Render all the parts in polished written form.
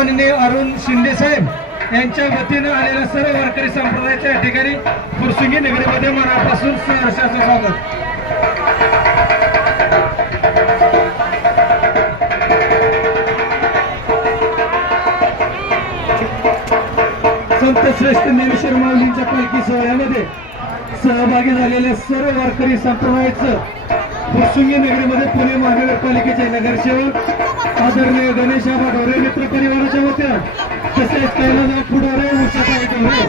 सन्माननीय अरुण शिंदे साहेब यांच्या वतीनं आलेल्या सर्व वारकरी संप्रदायाच्या या ठिकाणी फुरसुंगी नगरीमध्ये मनापासून सहर्षाचं स्वागत. संत श्रेष्ठ ज्ञानेश्वर माऊलींच्या पालखी सोहळ्यामध्ये सहभागी झालेल्या सर्व वारकरी संप्रदायाचं फुरसुंगी नगरीमध्ये पुणे महानगरपालिकेचे नगरसेवक आदरणीय गणेश ढोरे मित्र परिवाराच्या वतीनं तसेच कैलासराव फुडोरे उषाताई ढोरे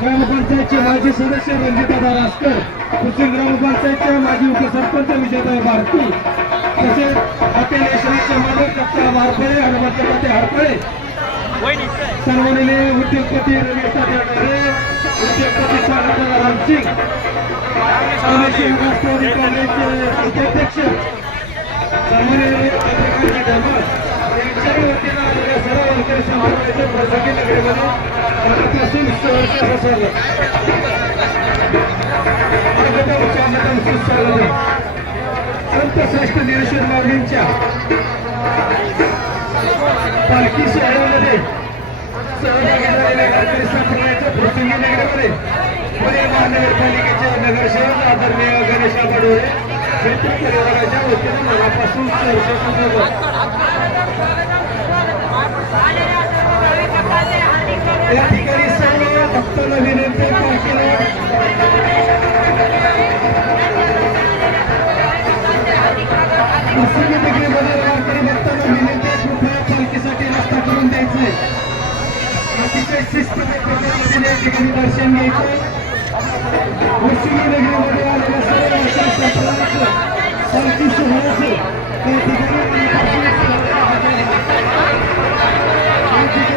ग्रामपंचायतचे माजी सदस्य रणजिता रासकर फुरसुंगी ग्रामपंचायतच्या माजी उपसरपंच विजयताई भारती तसेच हॉटेल यशराजचे मालक डॉक्टर भारपळे हनुमंतपती हरपळे सन्माननीय उद्योगपती रमेश ढोरे उद्योगपती सागर रामसिंग राष्ट्रवादी काँग्रेसचे उपाध्यक्ष सन्माननीय यांच्याही वतीनं आलेल्या सर्व वारकरी समाजाचे फुरसुंगी नगरीमध्ये मनापासून सहर्ष स्वागत. संत श्रेष्ठ ज्ञानेश्वर माऊलींच्या पालखी सोहळ्यामध्ये सहभागी झालेल्या वारकरी संप्रदायाच्या फुरसुंगी नगरीमध्ये पुणे महानगरपालिकेचे नगरसेवक आदरणीय गणेश ढोरे मित्र परिवाराच्या वतीनं मनापासून या ठिकाणी सर्व भक्तांना विनंती पालखीला फुरसुंगी नगरीमध्ये वारकरी भक्तांना विनंती कृपया पालखीसाठी रस्ता करून द्यायचंय. अतिशय शिस्तबद्ध पद्धतीने या ठिकाणी दर्शन घ्यायचं. फुरसुंगी नगरीमध्ये आलेल्या सर्व वारकरी संप्रदायाचं पालखी सोहळ्याचं त्या ठिकाणी